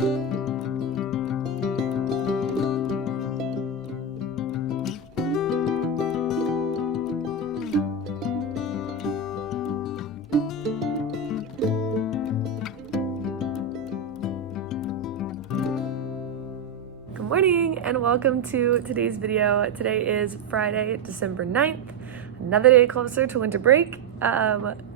Good morning and welcome to today's video. Today is Friday, December 9th, another day closer to winter break.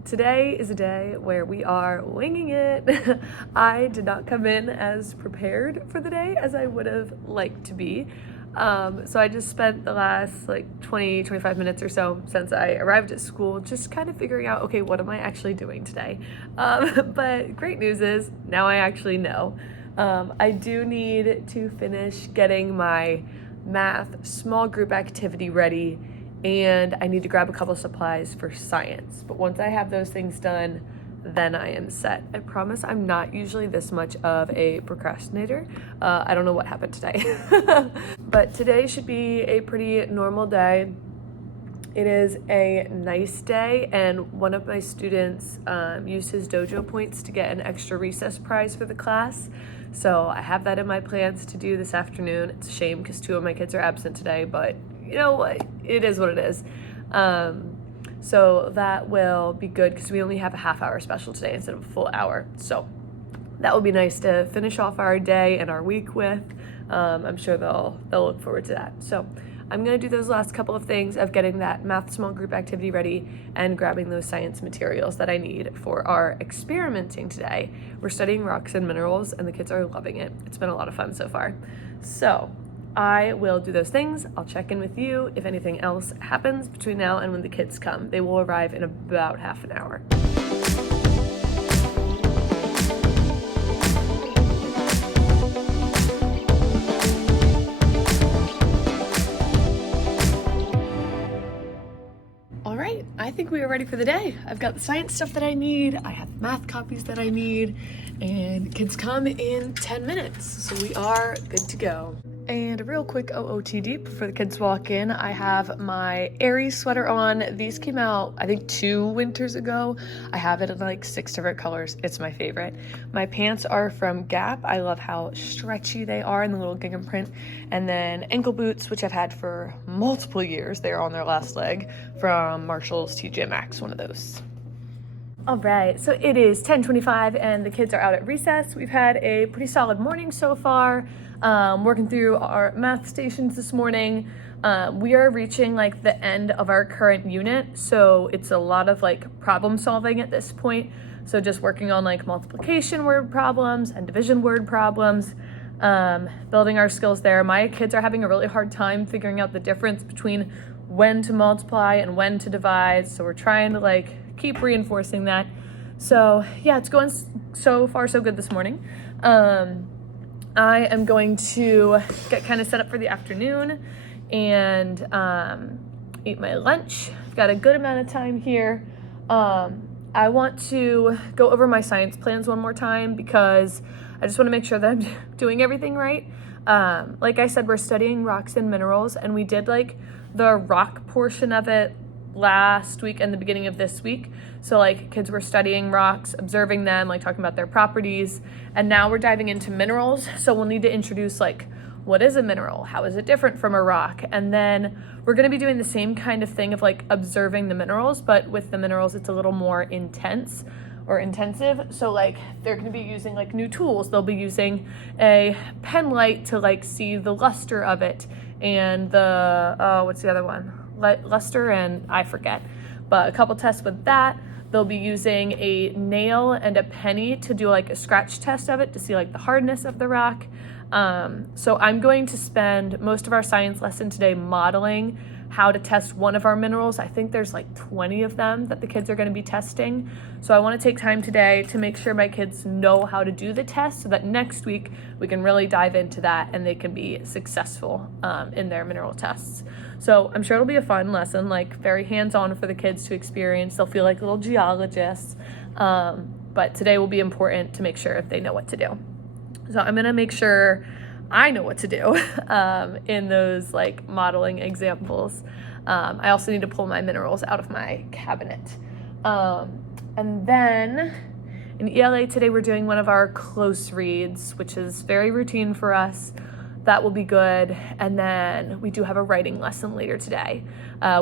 Today is a day where we are winging it. I did not come in as prepared for the day as I would have liked to be. So I just spent the last 20-25 minutes or so since I arrived at school just kind of figuring out, okay, what am I actually doing today? But great news is now I actually know. I do need to finish getting my math small group activity ready, and I need to grab a couple supplies for science. But once I have those things done, then I am set. I promise I'm not usually this much of a procrastinator. I don't know what happened today. But today should be a pretty normal day. It is a nice day, and one of my students used his dojo points to get an extra recess prize for the class. So I have that in my plans to do this afternoon. It's a shame because 2 of my kids are absent today, but you know what? It is what it is. So that will be good because we only have a half-hour special today instead of a full hour. So that will be nice to finish off our day and our week with. I'm sure they'll look forward to that. So I'm going to do those last couple of things of getting that math small group activity ready and grabbing those science materials that I need for our experimenting today. We're studying rocks and minerals, and the kids are loving it. It's been a lot of fun so far. So I will do those things. I'll check in with you if anything else happens between now and when the kids come. They will arrive in about half an hour. I think we are ready for the day. I've got the science stuff that I need, I have math copies that I need, and kids come in 10 minutes, so we are good to go. And a real quick OOTD before the kids walk in. I have my Aries sweater on. These came out, I think, 2 winters ago. I have it in 6 different colors. It's my favorite. My pants are from Gap. I love how stretchy they are in the little gingham print. And then ankle boots, which I've had for multiple years. They're on their last leg, from Marshall's TJ Maxx, one of those. All right, so it is 10:25 and the kids are out at recess. We've had a pretty solid morning so far, working through our math stations this morning. We are reaching the end of our current unit, so it's a lot of problem solving at this point. So just working on multiplication word problems and division word problems, building our skills there. My kids are having a really hard time figuring out the difference between when to multiply and when to divide, so we're trying to keep reinforcing that. So yeah, it's going so far so good this morning. I am going to get kind of set up for the afternoon and eat my lunch. I've got a good amount of time here. I want to go over my science plans one more time because I just want to make sure that I'm doing everything right. Like I said, we're studying rocks and minerals, and we did the rock portion of it last week and the beginning of this week. So kids were studying rocks, observing them, talking about their properties, and now we're diving into minerals. So we'll need to introduce what is a mineral? How is it different from a rock? And then we're going to be doing the same kind of thing of observing the minerals, but with the minerals it's a little more intense or intensive. So they're going to be using new tools. They'll be using a pen light to see the luster of it, and the what's the other one? Luster, and I forget, but a couple tests with that. They'll be using a nail and a penny to do a scratch test of it to see the hardness of the rock. So I'm going to spend most of our science lesson today modeling how to test one of our minerals. I think there's 20 of them that the kids are going to be testing. So I want to take time today to make sure my kids know how to do the test so that next week we can really dive into that and they can be successful in their mineral tests. So I'm sure it'll be a fun lesson, very hands-on for the kids to experience. They'll feel like little geologists. But today will be important to make sure if they know what to do. So I'm going to make sure I know what to do in those modeling examples. I also need to pull my minerals out of my cabinet. And then In ELA today, we're doing one of our close reads, which is very routine for us. That will be good. And then we do have a writing lesson later today.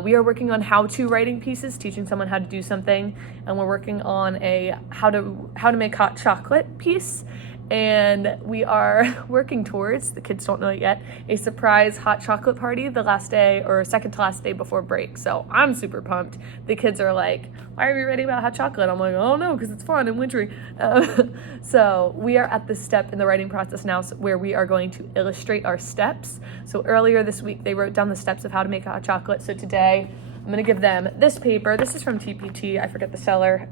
We are working on how-to writing pieces, teaching someone how to do something. And we're working on a how to make hot chocolate piece. And we are working towards, the kids don't know it yet, a surprise hot chocolate party the last day or second to last day before break. So I'm super pumped. The kids are like, why are we writing about hot chocolate? I'm like, oh no, because it's fun and wintry. So we are at the step in the writing process now where we are going to illustrate our steps. So earlier this week, they wrote down the steps of how to make hot chocolate. So today, I'm gonna give them this paper. This is from TPT, I forget the seller.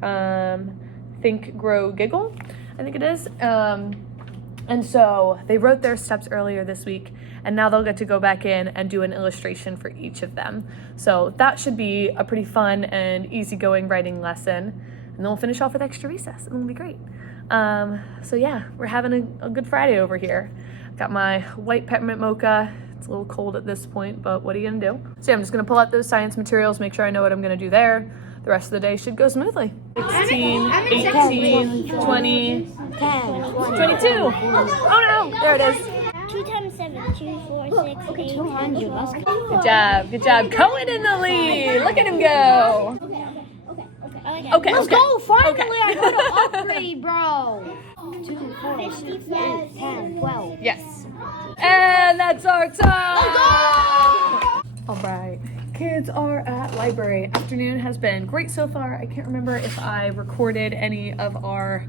Think, Grow, Giggle, I think it is. And so they wrote their steps earlier this week, and now they'll get to go back in and do an illustration for each of them. So that should be a pretty fun and easygoing writing lesson. And then we'll finish off with extra recess, and it'll be great. So yeah, we're having a good Friday over here. Got my white peppermint mocha. It's a little cold at this point, but what are you gonna do? So yeah, I'm just gonna pull out those science materials, make sure I know what I'm gonna do there. The rest of the day should go smoothly. 16, 18, 20, 10, 22. Oh no, there it is. 2 times 7, 2, 4, 6, 8, 200. Let's go. Good job, good job. Cohen in the lead. Look at him go. Okay, Let's go. Finally, okay. I got an upgrade, bro. 2, 4, 6, 8, 10, 12. Yes. And that's our time. All right. Kids are at library. Afternoon has been great so far. I can't remember if I recorded any of our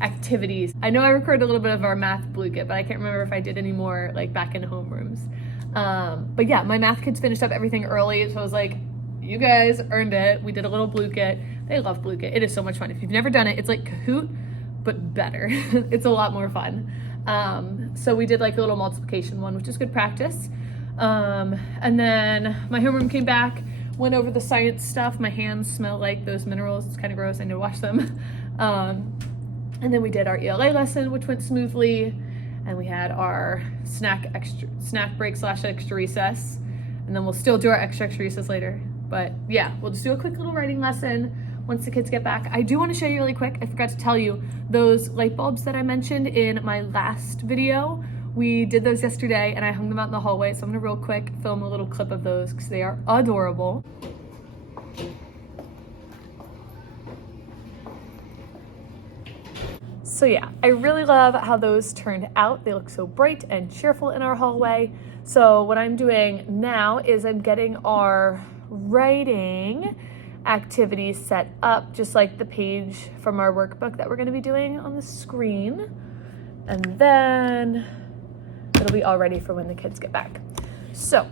activities. I know I recorded a little bit of our math blueget, but I can't remember if I did any more like back in homerooms. But yeah, my math kids finished up everything early, so I was like, you guys earned it. We did a little blueget. They love blueget. It is so much fun. If you've never done it, it's like Kahoot, but better. It's a lot more fun. So we did like a little multiplication one, which is good practice. And then my homeroom came back, went over the science stuff. My hands smell like those minerals. It's kind of gross. I need to wash them. And then we did our ELA lesson, which went smoothly. And we had our snack break / extra recess. And then we'll still do our extra recess later. But yeah, we'll just do a quick little writing lesson once the kids get back. I do want to show you really quick. I forgot to tell you those light bulbs that I mentioned in my last video. We did those yesterday and I hung them out in the hallway. So I'm gonna real quick film a little clip of those because they are adorable. So yeah, I really love how those turned out. They look so bright and cheerful in our hallway. So what I'm doing now is I'm getting our writing activities set up, just like the page from our workbook that we're gonna be doing on the screen. And then it'll be all ready for when the kids get back. So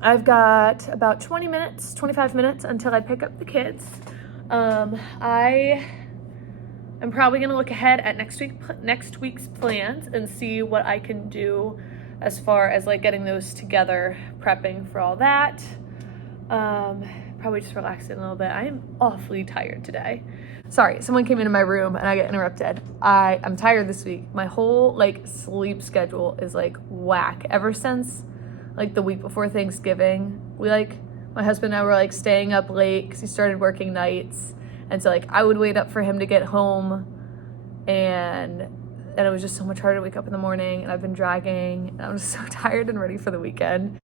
I've got about 25 minutes until I pick up the kids. I'm probably gonna look ahead at next week's plans and see what I can do as far as like getting those together, prepping for all that. Probably just relaxing a little bit. I am awfully tired today. Sorry, someone came into my room and I got interrupted. I'm tired this week. My whole like sleep schedule is like whack. Ever since like the week before Thanksgiving, my husband and I were like staying up late because he started working nights. And so like I would wait up for him to get home and it was just so much harder to wake up in the morning, and I've been dragging and I'm just so tired and ready for the weekend.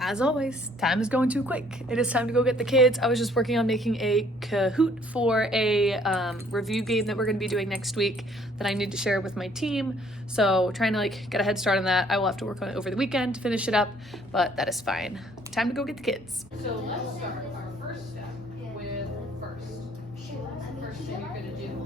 As always, time is going too quick. It is time to go get the kids. I was just working on making a Kahoot for a review game that we're gonna be doing next week that I need to share with my team. So trying to like get a head start on that. I will have to work on it over the weekend to finish it up, but that is fine. Time to go get the kids. So let's start our first step with first. First thing you're gonna do.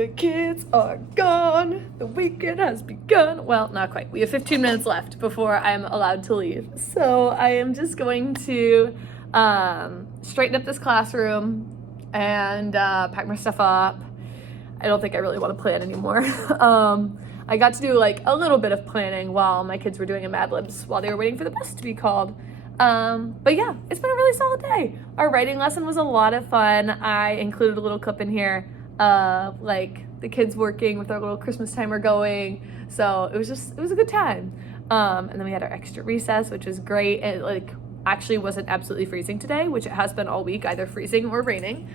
The kids are gone. The weekend has begun. Well, not quite. We have 15 minutes left before I'm allowed to leave. So I am just going to straighten up this classroom and pack my stuff up. I don't think I really want to plan anymore. I got to do like a little bit of planning while my kids were doing a Mad Libs while they were waiting for the bus to be called. But yeah, it's been a really solid day. Our writing lesson was a lot of fun. I included a little clip in here of like the kids working with our little Christmas timer going. So it was a good time. And then we had our extra recess, which was great. It like actually wasn't absolutely freezing today, which it has been all week, either freezing or raining.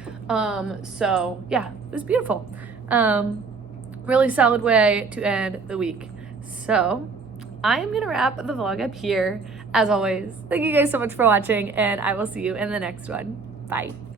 So yeah, it was beautiful. Really solid way to end the week. So I am gonna wrap the vlog up here. As always, thank you guys so much for watching, and I will see you in the next one. Bye.